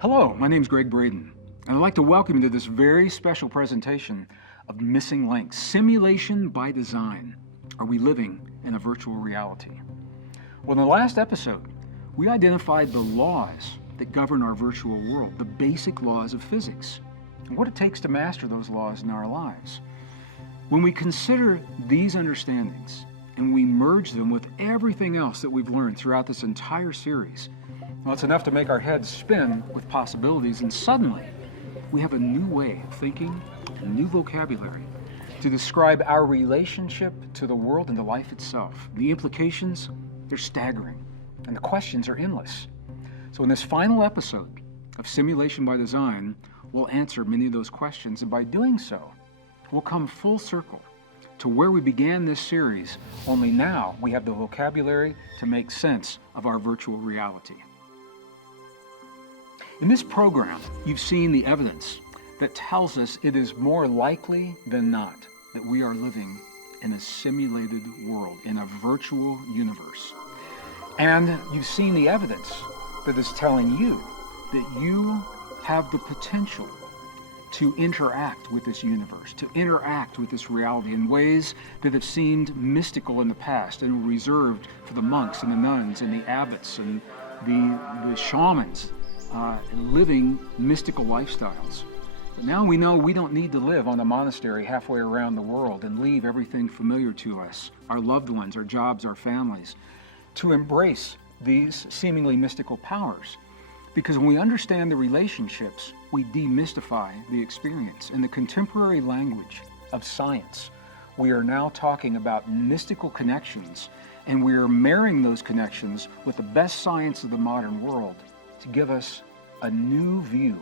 Hello, my name is Gregg Braden, and I'd like to welcome you to this very special presentation of Missing Links, Simulation by Design. Are we living in a virtual reality? Well, in the last episode, we identified the laws that govern our virtual world, the basic laws of physics, and what it takes to master those laws in our lives. When we consider these understandings and we merge them with everything else that we've learned throughout this entire series, well, it's enough to make our heads spin with possibilities, and suddenly we have a new way of thinking, a new vocabulary to describe our relationship to the world and to life itself. The implications, they're staggering, and the questions are endless. So in this final episode of Simulation by Design, we'll answer many of those questions, and by doing so, we'll come full circle to where we began this series, only now we have the vocabulary to make sense of our virtual reality. In this program, you've seen the evidence that tells us it is more likely than not that we are living in a simulated world, in a virtual universe. And you've seen the evidence that is telling you that you have the potential to interact with this universe, to interact with this reality in ways that have seemed mystical in the past and were reserved for the monks and the nuns and the abbots and the shamans living mystical lifestyles. But now we know we don't need to live on a monastery halfway around the world and leave everything familiar to us, our loved ones, our jobs, our families, to embrace these seemingly mystical powers. Because when we understand the relationships, we demystify the experience. In the contemporary language of science, we are now talking about mystical connections, and we are marrying those connections with the best science of the modern world to give us a new view,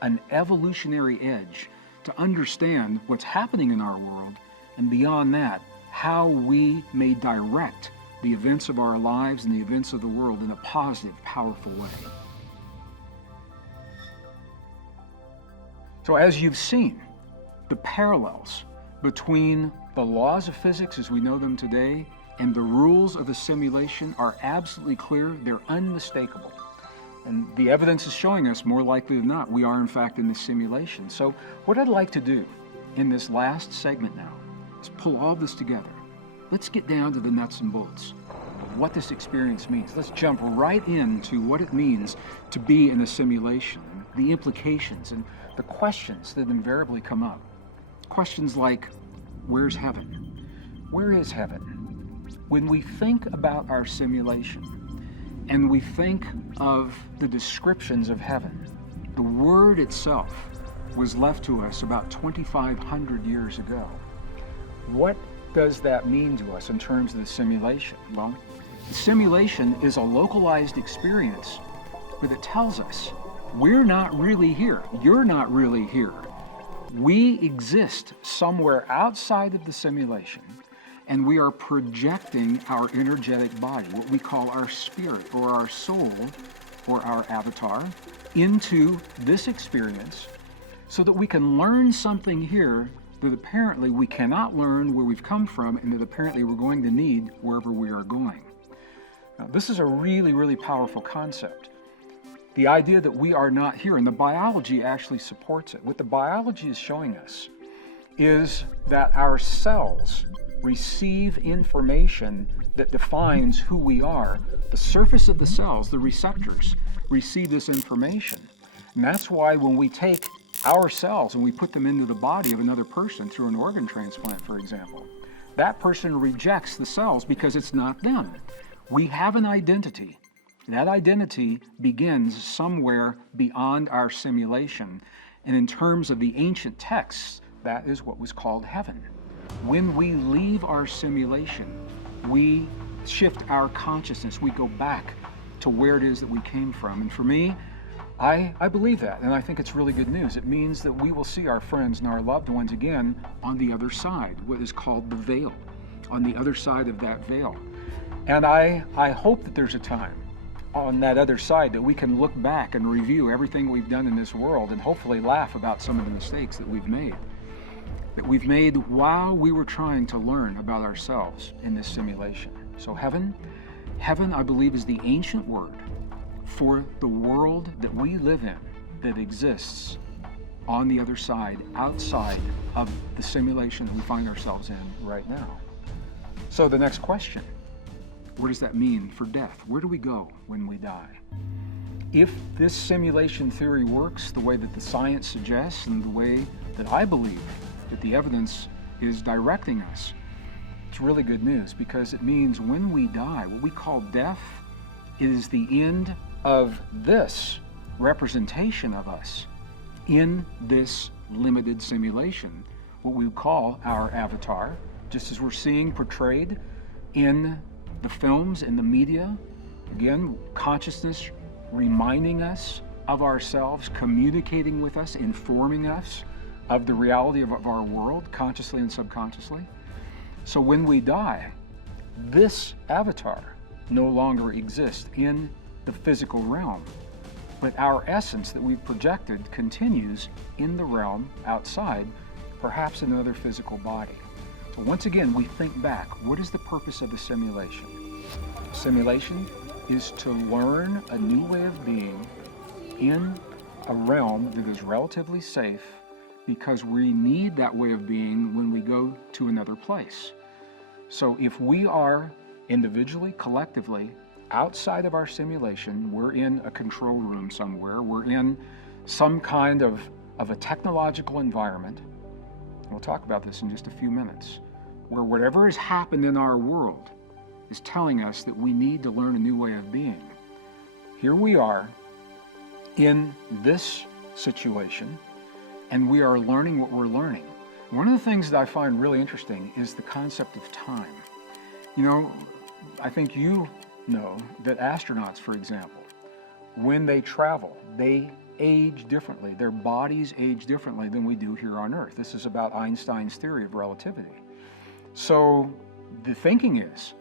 an evolutionary edge to understand what's happening in our world, and beyond that, how we may direct the events of our lives and the events of the world in a positive, powerful way. So as you've seen, the parallels between the laws of physics as we know them today and the rules of the simulation are absolutely clear, they're unmistakable. And the evidence is showing us, more likely than not, we are in fact in this simulation. So what I'd like to do in this last segment now is pull all this together. Let's get down to the nuts and bolts of what this experience means. Let's jump right into what it means to be in a simulation, the implications and the questions that invariably come up. Questions like, where's heaven? Where is heaven? When we think about our simulation, and we think of the descriptions of heaven, the word itself was left to us about 2,500 years ago. What does that mean to us in terms of the simulation? Well, the simulation is a localized experience, but it tells us we're not really here. You're not really here. We exist somewhere outside of the simulation, and we are projecting our energetic body, what we call our spirit or our soul or our avatar, into this experience so that we can learn something here that apparently we cannot learn where we've come from and that apparently we're going to need wherever we are going. Now, this is a really, really powerful concept. The idea that we are not here, and the biology actually supports it. What the biology is showing us is that our cells receive information that defines who we are. The surface of the cells, the receptors, receive this information. And that's why when we take our cells and we put them into the body of another person through an organ transplant, for example, that person rejects the cells because it's not them. We have an identity. That identity begins somewhere beyond our simulation. And in terms of the ancient texts, that is what was called heaven. When we leave our simulation, we shift our consciousness. We go back to where it is that we came from. And for me, I believe that, and I think it's really good news. It means that we will see our friends and our loved ones again on the other side, what is called the veil, on the other side of that veil. And I hope that there's a time on that other side that we can look back and review everything we've done in this world and hopefully laugh about some of the mistakes that we've made while we were trying to learn about ourselves in this simulation. So heaven, I believe, is the ancient word for the world that we live in, that exists on the other side, outside of the simulation that we find ourselves in right now. So the next question, what does that mean for death? Where do we go when we die? If this simulation theory works the way that the science suggests and the way that I believe that the evidence is directing us, it's really good news, because it means when we die, what we call death is the end of this representation of us in this limited simulation, what we call our avatar, just as we're seeing portrayed in the films, in the media. Again, consciousness reminding us of ourselves, communicating with us, informing us of the reality of our world, consciously and subconsciously. So when we die, this avatar no longer exists in the physical realm, but our essence that we've projected continues in the realm outside, perhaps in another physical body. So once again, we think back, what is the purpose of the simulation? Simulation is to learn a new way of being in a realm that is relatively safe, because we need that way of being when we go to another place. So if we are individually, collectively, outside of our simulation, we're in a control room somewhere, we're in some kind of a technological environment, we'll talk about this in just a few minutes, where whatever has happened in our world is telling us that we need to learn a new way of being. Here we are in this situation, and we are learning what we're learning. One of the things that I find really interesting is the concept of time. You know, I think you know that astronauts, for example, when they travel, they age differently. Their bodies age differently than we do here on Earth. This is about Einstein's theory of relativity. So the thinking is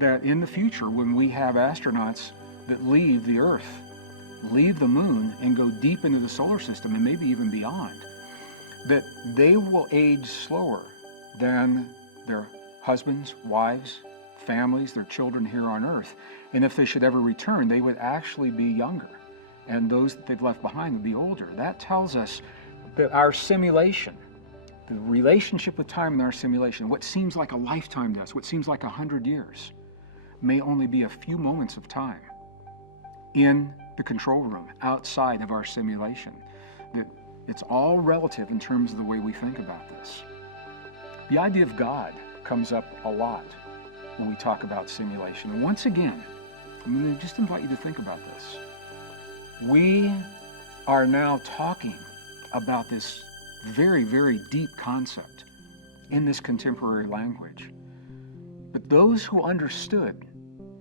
that in the future, when we have astronauts that leave the Earth, leave the moon, and go deep into the solar system, and maybe even beyond, that they will age slower than their husbands, wives, families, their children here on Earth. And if they should ever return, they would actually be younger, and those that they've left behind would be older. That tells us that our simulation, the relationship with time in our simulation, what seems like a lifetime to us, what seems like 100 years, may only be a few moments of time in the control room, outside of our simulation. That it's all relative in terms of the way we think about this. The idea of God comes up a lot when we talk about simulation. And once again, I'm going to just invite you to think about this. We are now talking about this very, very deep concept in this contemporary language. But those who understood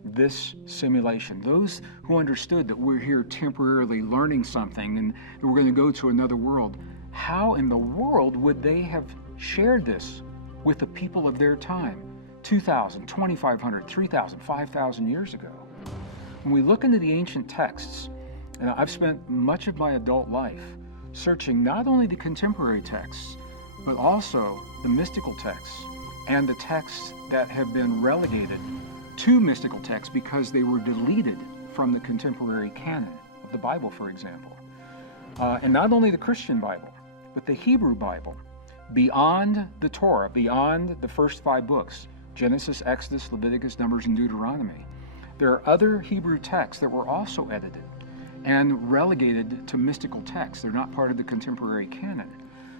this simulation, those who understood that we're here temporarily learning something and that we're going to go to another world, how in the world would they have shared this with the people of their time 2,000, 2,500, 3,000, 5,000 years ago? When we look into the ancient texts, and I've spent much of my adult life searching not only the contemporary texts, but also the mystical texts and the texts that have been relegated to mystical texts because they were deleted from the contemporary canon of the Bible, for example. And not only the Christian Bible, but the Hebrew Bible, beyond the Torah, beyond the first 5 books, Genesis, Exodus, Leviticus, Numbers, and Deuteronomy. There are other Hebrew texts that were also edited and relegated to mystical texts. They're not part of the contemporary canon.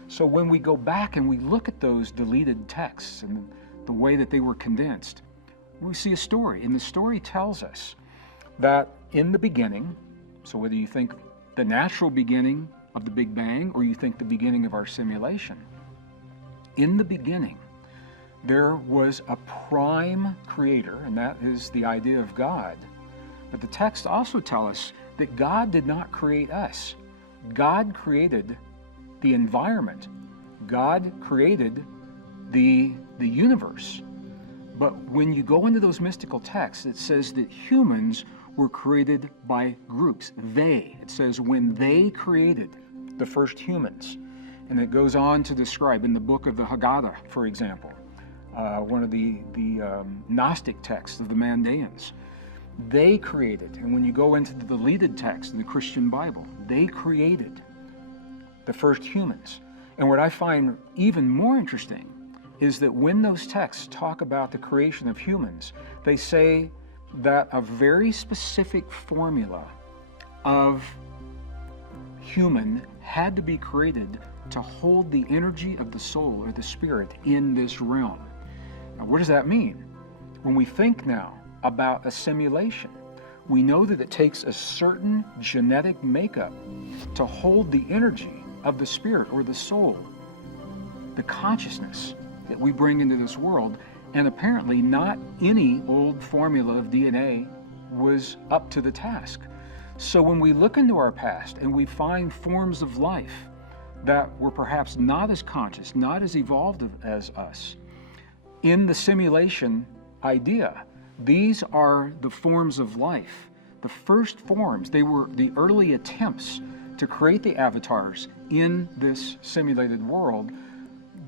So when we go back and we look at those deleted texts and the way that they were condensed, we see a story, and the story tells us that in the beginning, so whether you think the natural beginning of the Big Bang or you think the beginning of our simulation, in the beginning, there was a prime creator, and that is the idea of God. But the texts also tell us that God did not create us. God created the environment. God created the universe. But when you go into those mystical texts, it says that humans were created by groups. It says when they created the first humans. And it goes on to describe in the book of the Haggadah, for example, one of the Gnostic texts of the Mandaeans. They created, and when you go into the deleted text in the Christian Bible, they created the first humans. And what I find even more interesting is that when those texts talk about the creation of humans, they say that a very specific formula of human had to be created to hold the energy of the soul or the spirit in this realm. Now, what does that mean? When we think now about a simulation, we know that it takes a certain genetic makeup to hold the energy of the spirit or the soul, the consciousness that we bring into this world, and apparently not any old formula of DNA was up to the task. So when we look into our past and we find forms of life that were perhaps not as conscious, not as evolved as us, in the simulation idea, these are the forms of life. The first forms, they were the early attempts to create the avatars in this simulated world,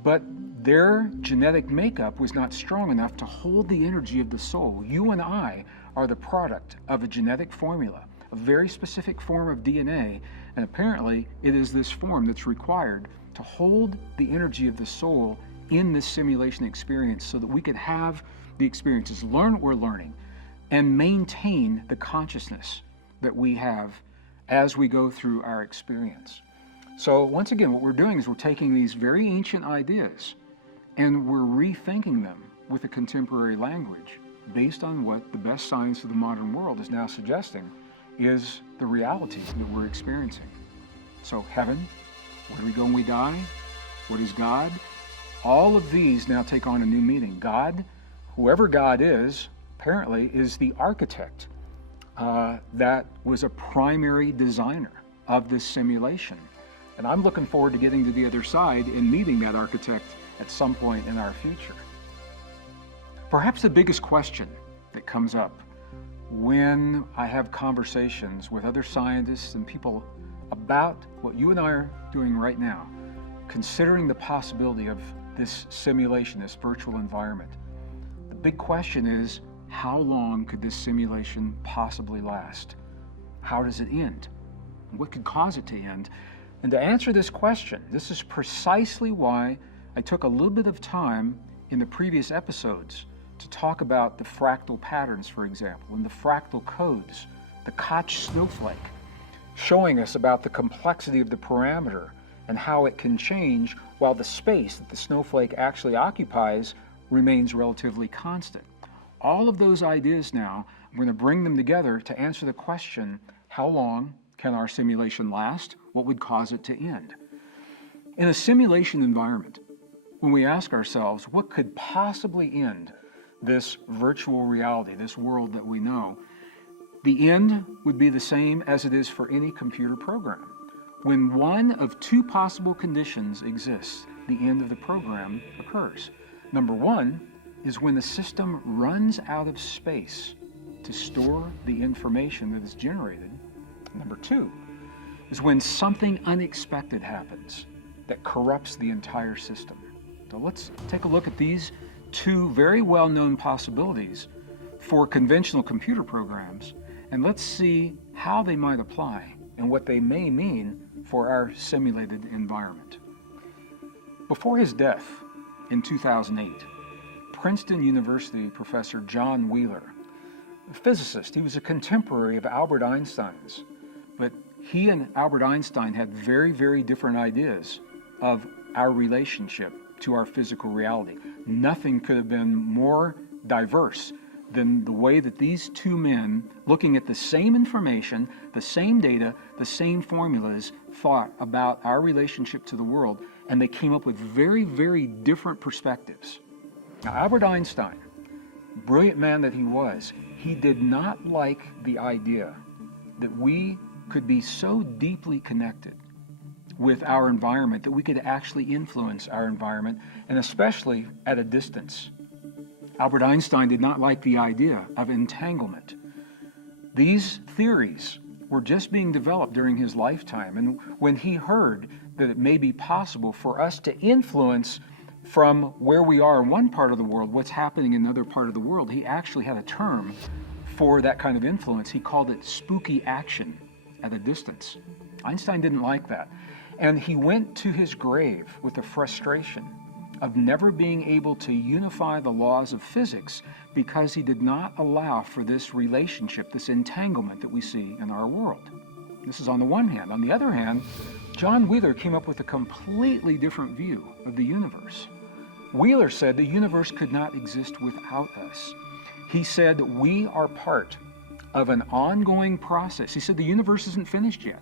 but their genetic makeup was not strong enough to hold the energy of the soul. You and I are the product of a genetic formula, a very specific form of DNA, and apparently it is this form that's required to hold the energy of the soul in this simulation experience so that we could have the experiences, learn what we're learning, and maintain the consciousness that we have as we go through our experience. So once again, what we're doing is we're taking these very ancient ideas and we're rethinking them with a contemporary language based on what the best science of the modern world is now suggesting is the reality that we're experiencing. So heaven, where do we go when we die? What is God? All of these now take on a new meaning. God, whoever God is, apparently is the architect that was a primary designer of this simulation. And I'm looking forward to getting to the other side and meeting that architect at some point in our future. Perhaps the biggest question that comes up when I have conversations with other scientists and people about what you and I are doing right now, considering the possibility of this simulation, this virtual environment, the big question is, how long could this simulation possibly last? How does it end? What could cause it to end? And to answer this question, this is precisely why I took a little bit of time in the previous episodes to talk about the fractal patterns, for example, and the fractal codes, the Koch snowflake, showing us about the complexity of the parameter and how it can change while the space that the snowflake actually occupies remains relatively constant. All of those ideas now, I'm going to bring them together to answer the question, how long can our simulation last? What would cause it to end? In a simulation environment, when we ask ourselves, what could possibly end this virtual reality, this world that we know, the end would be the same as it is for any computer program. When one of two possible conditions exists, the end of the program occurs. Number one is when the system runs out of space to store the information that is generated. Number two is when something unexpected happens that corrupts the entire system. So let's take a look at these two very well-known possibilities for conventional computer programs, and let's see how they might apply and what they may mean for our simulated environment. Before his death in 2008, Princeton University professor John Wheeler, a physicist, he was a contemporary of Albert Einstein's, but he and Albert Einstein had very, very different ideas of our relationship to our physical reality. Nothing could have been more diverse than the way that these two men, looking at the same information, the same data, the same formulas, thought about our relationship to the world, and they came up with very, very different perspectives. Now, Albert Einstein, brilliant man that he was, he did not like the idea that we could be so deeply connected with our environment that we could actually influence our environment, and especially at a distance. Albert Einstein did not like the idea of entanglement. These theories were just being developed during his lifetime, and when he heard that it may be possible for us to influence from where we are in one part of the world what's happening in another part of the world, he actually had a term for that kind of influence. He called it spooky action at a distance. Einstein didn't like that. And he went to his grave with the frustration of never being able to unify the laws of physics because he did not allow for this relationship, this entanglement that we see in our world. This is on the one hand. On the other hand, John Wheeler came up with a completely different view of the universe. Wheeler said the universe could not exist without us. He said we are part of an ongoing process. He said the universe isn't finished yet.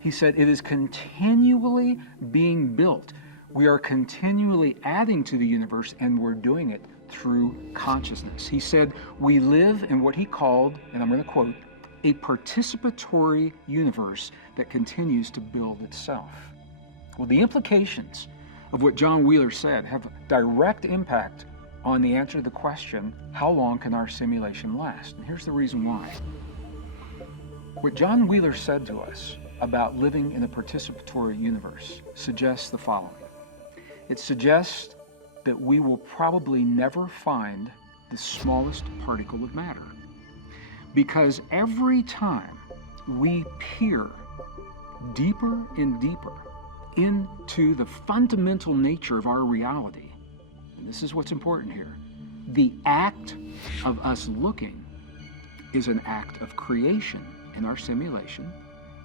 He said it is continually being built. We are continually adding to the universe, and we're doing it through consciousness. He said we live in what he called, and I'm going to quote, a participatory universe that continues to build itself. Well, the implications of what John Wheeler said have direct impact on the answer to the question, how long can our simulation last? And here's the reason why. What John Wheeler said to us about living in a participatory universe suggests the following. It suggests that we will probably never find the smallest particle of matter. Because every time we peer deeper and deeper into the fundamental nature of our reality, and this is what's important here, the act of us looking is an act of creation in our simulation,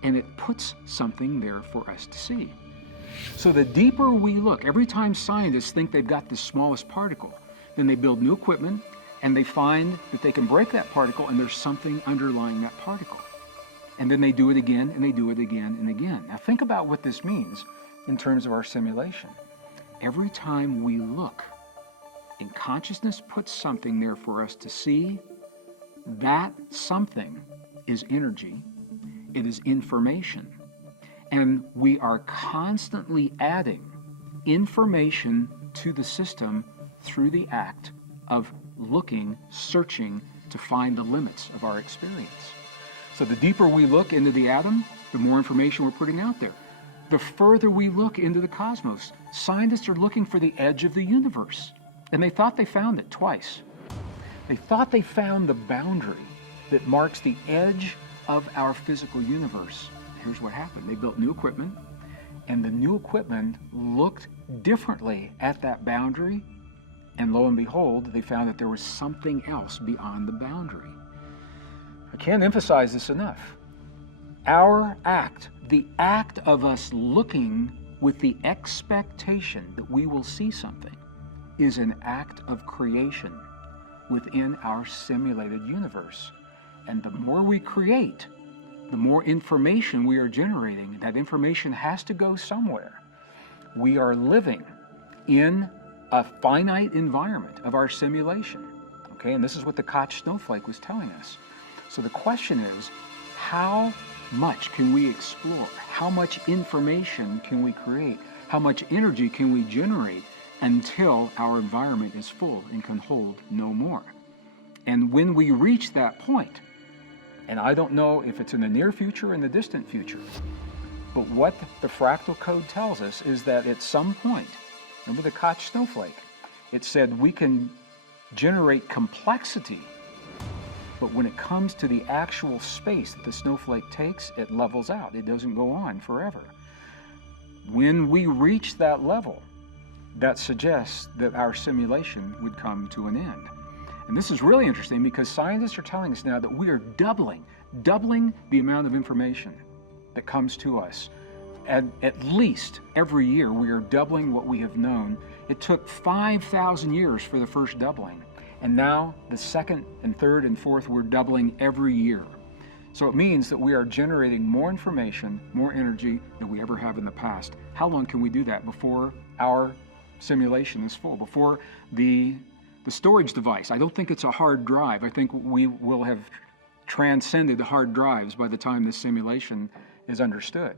and it puts something there for us to see. So the deeper we look, every time scientists think they've got the smallest particle, then they build new equipment, and they find that they can break that particle and there's something underlying that particle. And then they do it again, and they do it again and again. Now think about what this means in terms of our simulation. Every time we look, and consciousness puts something there for us to see, that something is energy, it is information. And we are constantly adding information to the system through the act of looking, searching to find the limits of our experience. So the deeper we look into the atom, the more information we're putting out there. The further we look into the cosmos, scientists are looking for the edge of the universe. And they thought they found it twice. They thought they found the boundary that marks the edge of our physical universe. Here's what happened. They built new equipment, and the new equipment looked differently at that boundary. And lo and behold, they found that there was something else beyond the boundary. I can't emphasize this enough. Our act, the act of us looking with the expectation that we will see something, is an act of creation within our simulated universe. And the more we create, the more information we are generating. That information has to go somewhere. We are living in a finite environment of our simulation. Okay, and this is what the Koch snowflake was telling us. So the question is, how much can we explore? How much information can we create? How much energy can we generate until our environment is full and can hold no more? And when we reach that point, and I don't know if it's in the near future or in the distant future, but what the fractal code tells us is that at some point, remember the Koch snowflake, it said we can generate complexity, but when it comes to the actual space that the snowflake takes, it levels out. It doesn't go on forever. When we reach that level, that suggests that our simulation would come to an end. And this is really interesting because scientists are telling us now that we are doubling the amount of information that comes to us. And at least every year we are doubling what we have known. It took 5,000 years for the first doubling. And now the second and third and fourth, we're doubling every year. So it means that we are generating more information, more energy than we ever have in the past. How long can we do that before our simulation is full, before the storage device? I don't think it's a hard drive. I think we will have transcended the hard drives by the time this simulation is understood.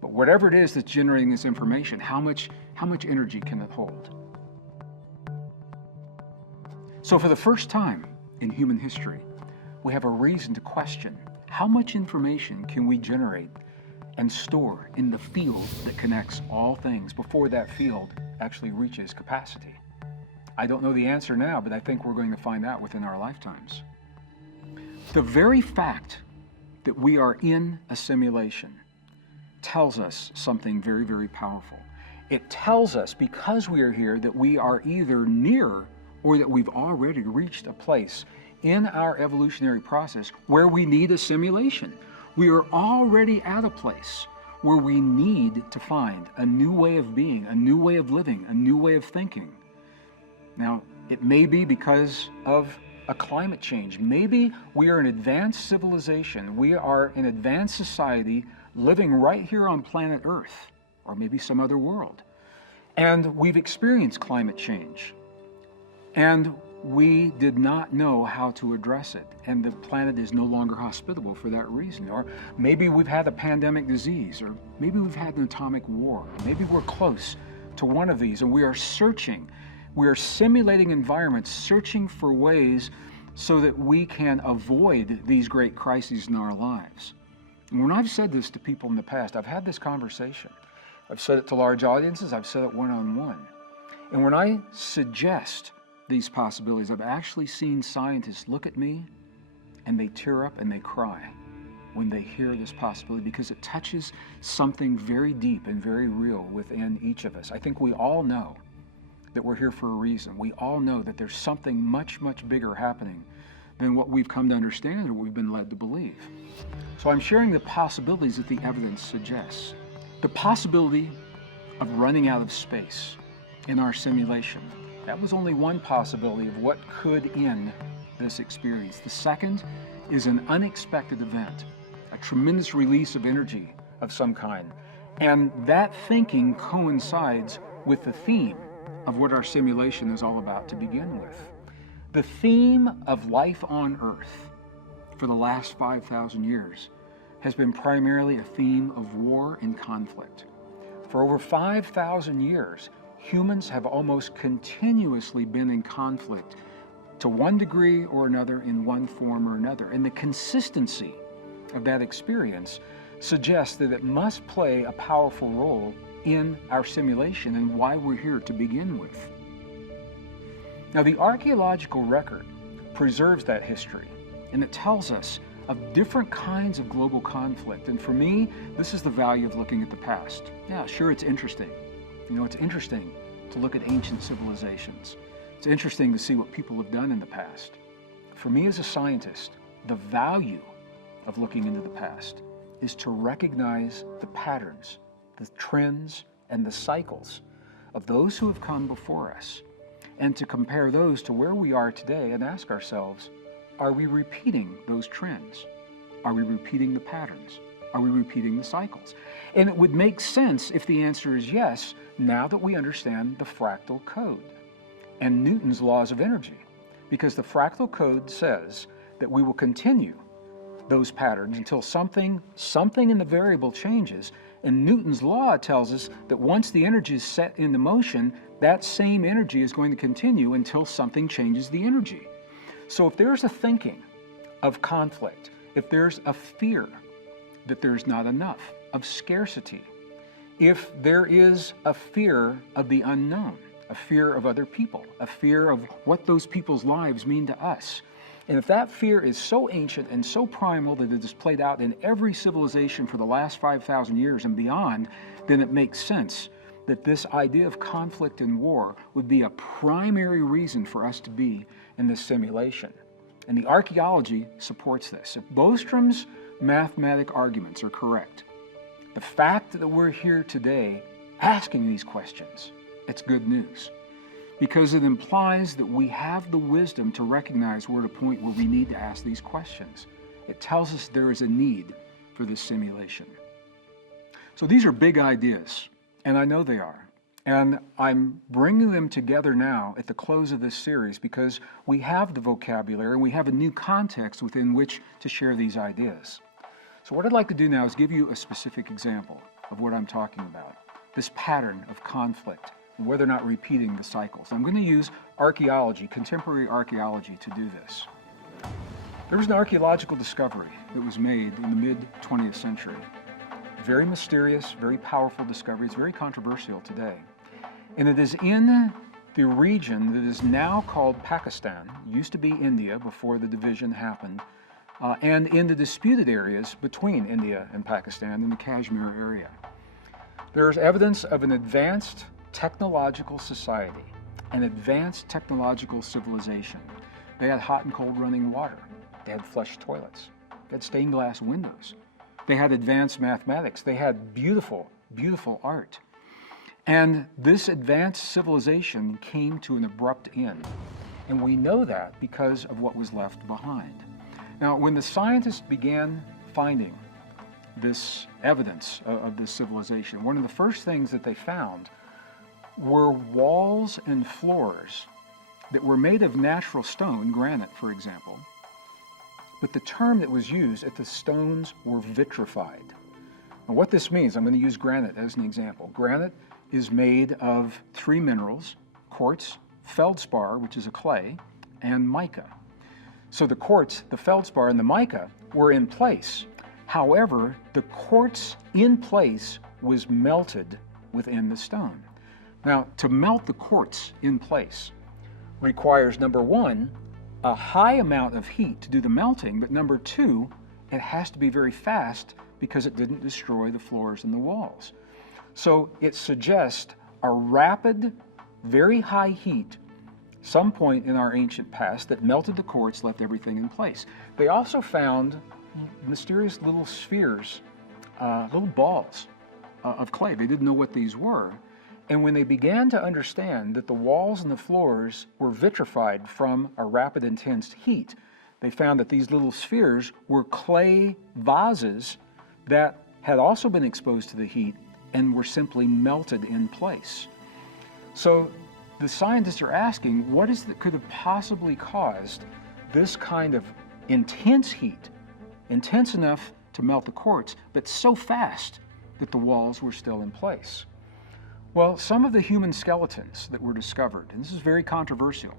But whatever it is that's generating this information, how much energy can it hold? So for the first time in human history, we have a reason to question how much information can we generate and store in the field that connects all things before that field actually reaches capacity. I don't know the answer now, but I think we're going to find out within our lifetimes. The very fact that we are in a simulation tells us something very, very powerful. It tells us, because we are here, that we are either near or that we've already reached a place in our evolutionary process where we need a simulation. We are already at a place where we need to find a new way of being, a new way of living, a new way of thinking. Now, it may be because of a climate change. Maybe we are an advanced civilization. We are an advanced society living right here on planet Earth, or maybe some other world. And we've experienced climate change. And we did not know how to address it. And the planet is no longer hospitable for that reason. Or maybe we've had a pandemic disease, or maybe we've had an atomic war. Maybe we're close to one of these, and we are searching. We are simulating environments, searching for ways so that we can avoid these great crises in our lives. And when I've said this to people in the past, I've had this conversation. I've said it to large audiences, I've said it one-on-one. And when I suggest these possibilities, I've actually seen scientists look at me and they tear up and they cry when they hear this possibility, because it touches something very deep and very real within each of us. I think we all know that we're here for a reason. We all know that there's something much, much bigger happening than what we've come to understand or we've been led to believe. So I'm sharing the possibilities that the evidence suggests. The possibility of running out of space in our simulation. That was only one possibility of what could end this experience. The second is an unexpected event, a tremendous release of energy of some kind. And that thinking coincides with the theme of what our simulation is all about to begin with. The theme of life on Earth for the last 5,000 years has been primarily a theme of war and conflict. For over 5,000 years, humans have almost continuously been in conflict to one degree or another, in one form or another. And the consistency of that experience suggests that it must play a powerful role in our simulation and why we're here to begin with. Now, the archaeological record preserves that history, and it tells us of different kinds of global conflict. And for me, this is the value of looking at the past. Yeah, sure, it's interesting. You know, it's interesting to look at ancient civilizations. It's interesting to see what people have done in the past. For me as a scientist, the value of looking into the past is to recognize the patterns, the trends, and the cycles of those who have come before us, and to compare those to where we are today and ask ourselves, are we repeating those trends? Are we repeating the patterns? Are we repeating the cycles? And it would make sense if the answer is yes, now that we understand the fractal code and Newton's laws of energy, because the fractal code says that we will continue those patterns until something in the variable changes. And Newton's law tells us that once the energy is set into motion, that same energy is going to continue until something changes the energy. So if there's a thinking of conflict, if there's a fear that there's not enough, of scarcity, if there is a fear of the unknown, a fear of other people, a fear of what those people's lives mean to us, and if that fear is so ancient and so primal that it is played out in every civilization for the last 5,000 years and beyond, then it makes sense that this idea of conflict and war would be a primary reason for us to be in this simulation. And the archaeology supports this. If Bostrom's mathematic arguments are correct, the fact that we're here today asking these questions, it's good news, because it implies that we have the wisdom to recognize we're at a point where we need to ask these questions. It tells us there is a need for this simulation. So these are big ideas, and I know they are. And I'm bringing them together now at the close of this series because we have the vocabulary and we have a new context within which to share these ideas. So what I'd like to do now is give you a specific example of what I'm talking about, this pattern of conflict and whether or not repeating the cycles. I'm going to use archaeology, contemporary archaeology, to do this. There was an archaeological discovery that was made in the mid-20th century. Very mysterious, very powerful discovery. It's very controversial today. And it is in the region that is now called Pakistan. It used to be India before the division happened and in the disputed areas between India and Pakistan in the Kashmir area. There's evidence of an advanced technological society, an advanced technological civilization. They had hot and cold running water. They had flush toilets. They had stained glass windows. They had advanced mathematics. They had beautiful, beautiful art. And this advanced civilization came to an abrupt end. And we know that because of what was left behind. Now, when the scientists began finding this evidence of this civilization, one of the first things that they found were walls and floors that were made of natural stone, granite, for example. But the term that was used, that the stones were vitrified. Now, what this means, I'm going to use granite as an example. Granite is made of three minerals: quartz, feldspar, which is a clay, and mica. So the quartz, the feldspar, and the mica were in place. However, the quartz in place was melted within the stone. Now, to melt the quartz in place requires, number one, a high amount of heat to do the melting, but number two, it has to be very fast because it didn't destroy the floors and the walls. So it suggests a rapid, very high heat, some point in our ancient past, that melted the quartz, left everything in place. They also found mysterious little spheres, little balls of clay. They didn't know what these were. And when they began to understand that the walls and the floors were vitrified from a rapid, intense heat, they found that these little spheres were clay vases that had also been exposed to the heat and were simply melted in place. So the scientists are asking, what is that could have possibly caused this kind of intense heat, intense enough to melt the quartz, but so fast that the walls were still in place? Well, some of the human skeletons that were discovered, and this is very controversial,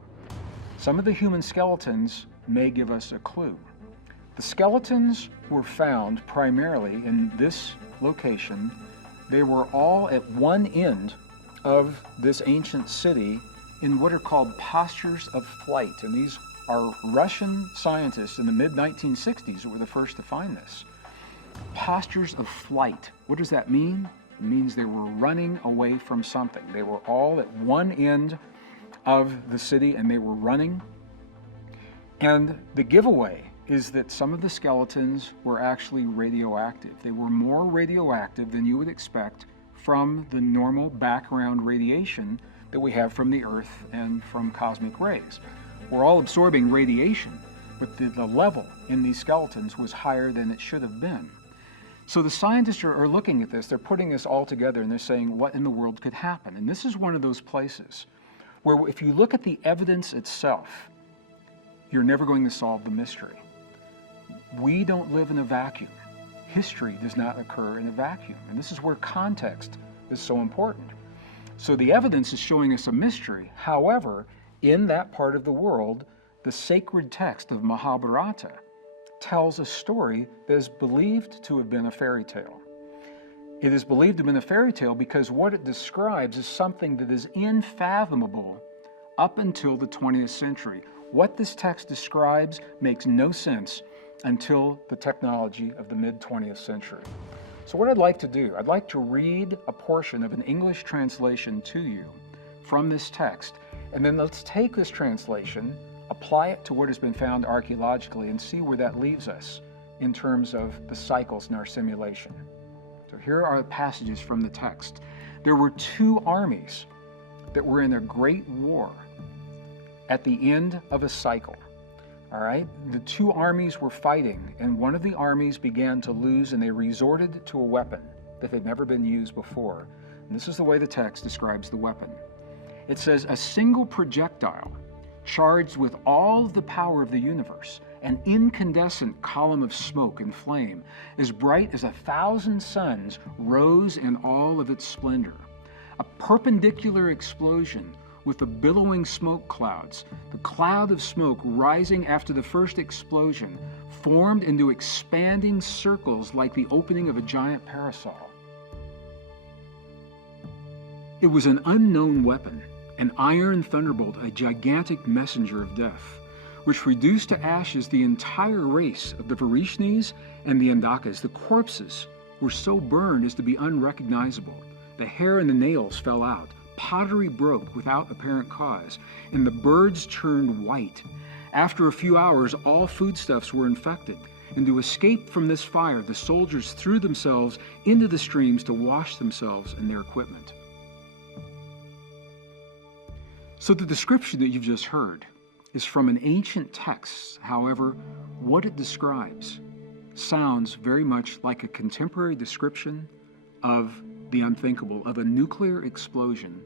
some of the human skeletons may give us a clue. The skeletons were found primarily in this location. They were all at one end of this ancient city in what are called postures of flight. And these are Russian scientists in the mid-1960s that were the first to find this. Postures of flight. What does that mean? It means they were running away from something. They were all at one end of the city and they were running. And the giveaway is that some of the skeletons were actually radioactive. They were more radioactive than you would expect from the normal background radiation that we have from the Earth and from cosmic rays. We're all absorbing radiation, but the level in these skeletons was higher than it should have been. So the scientists are looking at this, they're putting this all together and they're saying, what in the world could happen? And this is one of those places where if you look at the evidence itself, you're never going to solve the mystery. We don't live in a vacuum. History does not occur in a vacuum. And this is where context is so important. So the evidence is showing us a mystery. However, in that part of the world, the sacred text of Mahabharata tells a story that is believed to have been a fairy tale. It is believed to have been a fairy tale because what it describes is something that is unfathomable up until the 20th century. What this text describes makes no sense until the technology of the mid-20th century. So what I'd like to do, I'd like to read a portion of an English translation to you from this text, and then let's take this translation, apply it to what has been found archaeologically, and see where that leaves us in terms of the cycles in our simulation. So here are the passages from the text. There were two armies that were in a great war at the end of a cycle. All right, the two armies were fighting, and one of the armies began to lose, and they resorted to a weapon that had never been used before. And this is the way the text describes the weapon. It says, a single projectile charged with all of the power of the universe, an incandescent column of smoke and flame, as bright as 1,000 suns, rose in all of its splendor. A perpendicular explosion with the billowing smoke clouds, the cloud of smoke rising after the first explosion, formed into expanding circles like the opening of a giant parasol. It was an unknown weapon, an iron thunderbolt, a gigantic messenger of death. which reduced to ashes the entire race of the Varishnis and the Andakas. The corpses were so burned as to be unrecognizable. The hair and the nails fell out. Pottery broke without apparent cause, and the birds turned white. After a few hours, all foodstuffs were infected, and to escape from this fire, the soldiers threw themselves into the streams to wash themselves and their equipment. So the description that you've just heard is from an ancient text. However, what it describes sounds very much like a contemporary description of the unthinkable, of a nuclear explosion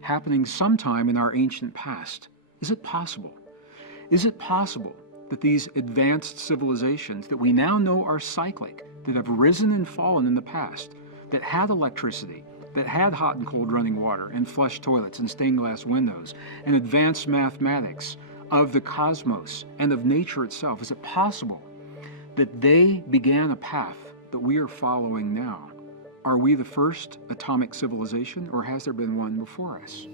happening sometime in our ancient past. Is it possible? Is it possible that these advanced civilizations that we now know are cyclic, that have risen and fallen in the past, that had electricity, that had hot and cold running water and flush toilets and stained glass windows and advanced mathematics of the cosmos and of nature itself, is it possible that they began a path that we are following now? Are we the first atomic civilization, or has there been one before us?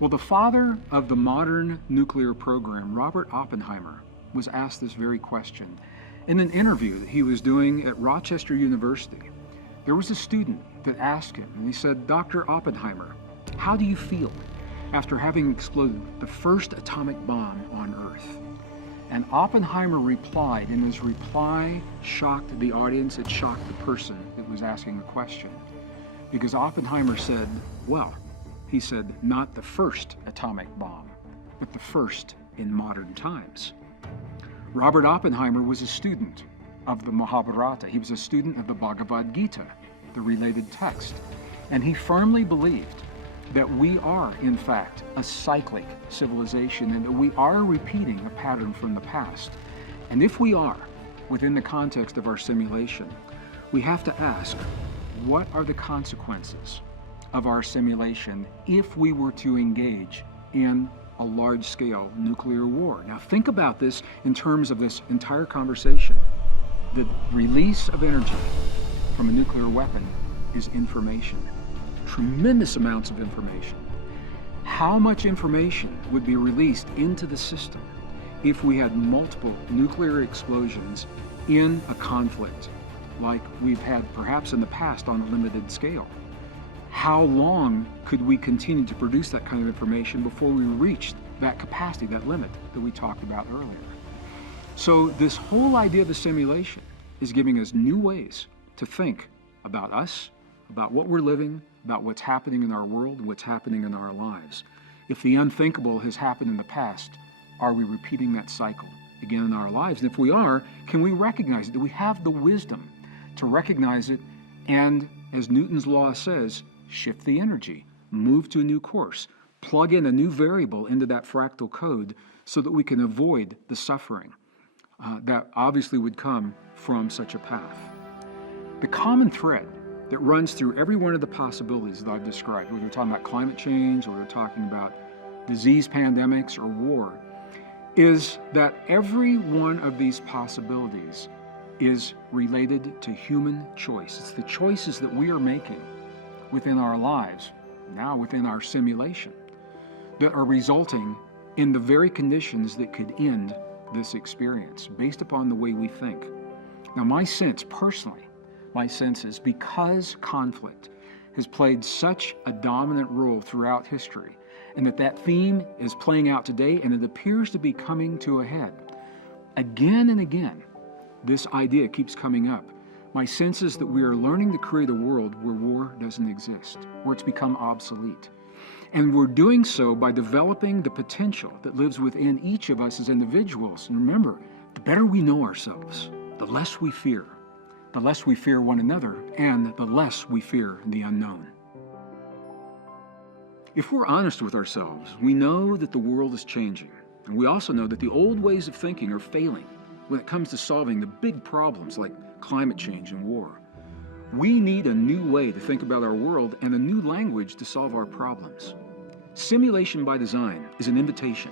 Well, the father of the modern nuclear program, Robert Oppenheimer, was asked this very question in an interview that he was doing at Rochester University. There was a student that asked him, and he said, "Dr. Oppenheimer, how do you feel after having exploded the first atomic bomb on Earth?" And Oppenheimer replied, and his reply shocked the audience. It shocked the person that was asking the question. Because Oppenheimer said, well, he said, not the first atomic bomb, but the first in modern times. Robert Oppenheimer was a student of the Mahabharata. He was a student of the Bhagavad Gita, the related text. And he firmly believed that we are, in fact, a cyclic civilization and that we are repeating a pattern from the past. And if we are, within the context of our simulation, we have to ask, what are the consequences of our simulation if we were to engage in a large-scale nuclear war? Now think about this in terms of this entire conversation. The release of energy from a nuclear weapon is information. Tremendous amounts of information. How much information would be released into the system if we had multiple nuclear explosions in a conflict like we've had perhaps in the past on a limited scale? How long could we continue to produce that kind of information before we reached that capacity, that limit that we talked about earlier? So this whole idea of the simulation is giving us new ways to think about us, about what we're living, about what's happening in our world, what's happening in our lives. If the unthinkable has happened in the past, are we repeating that cycle again in our lives? And if we are, can we recognize it? Do we have the wisdom to recognize it and, as Newton's law says, shift the energy, move to a new course, plug in a new variable into that fractal code so that we can avoid the suffering that obviously would come from such a path? The common thread that runs through every one of the possibilities that I've described, whether we're talking about climate change or we're talking about disease pandemics or war, is that every one of these possibilities is related to human choice. It's the choices that we are making within our lives, now within our simulation, that are resulting in the very conditions that could end this experience based upon the way we think. Now, my sense personally, my sense is because conflict has played such a dominant role throughout history, and that theme is playing out today, and it appears to be coming to a head. Again and again, this idea keeps coming up. My sense is that we are learning to create a world where war doesn't exist, where it's become obsolete. And we're doing so by developing the potential that lives within each of us as individuals. And remember, the better we know ourselves, the less we fear. The less we fear one another, and the less we fear the unknown. If we're honest with ourselves, we know that the world is changing, and we also know that the old ways of thinking are failing when it comes to solving the big problems like climate change and war. We need a new way to think about our world and a new language to solve our problems. Simulation by design is an invitation.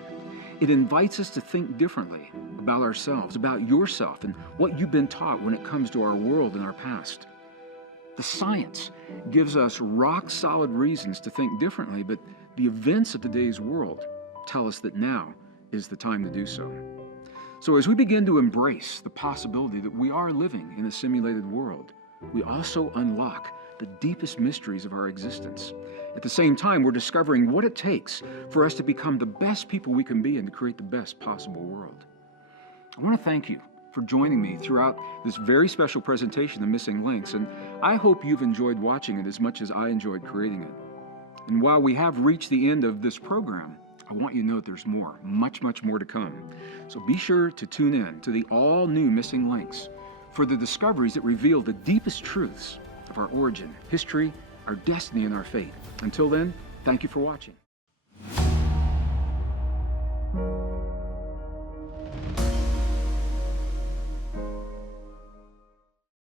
It invites us to think differently about ourselves, about yourself, and what you've been taught when it comes to our world and our past. The science gives us rock-solid reasons to think differently, but the events of today's world tell us that now is the time to do so. So as we begin to embrace the possibility that we are living in a simulated world, we also unlock the deepest mysteries of our existence. At the same time, we're discovering what it takes for us to become the best people we can be and to create the best possible world. I want to thank you for joining me throughout this very special presentation of Missing Links, and I hope you've enjoyed watching it as much as I enjoyed creating it. And while we have reached the end of this program, I want you to know that there's more, much more to come. So be sure to tune in to the all-new Missing Links for the discoveries that reveal the deepest truths of our origin, history, our destiny, and our fate. Until then, thank you for watching.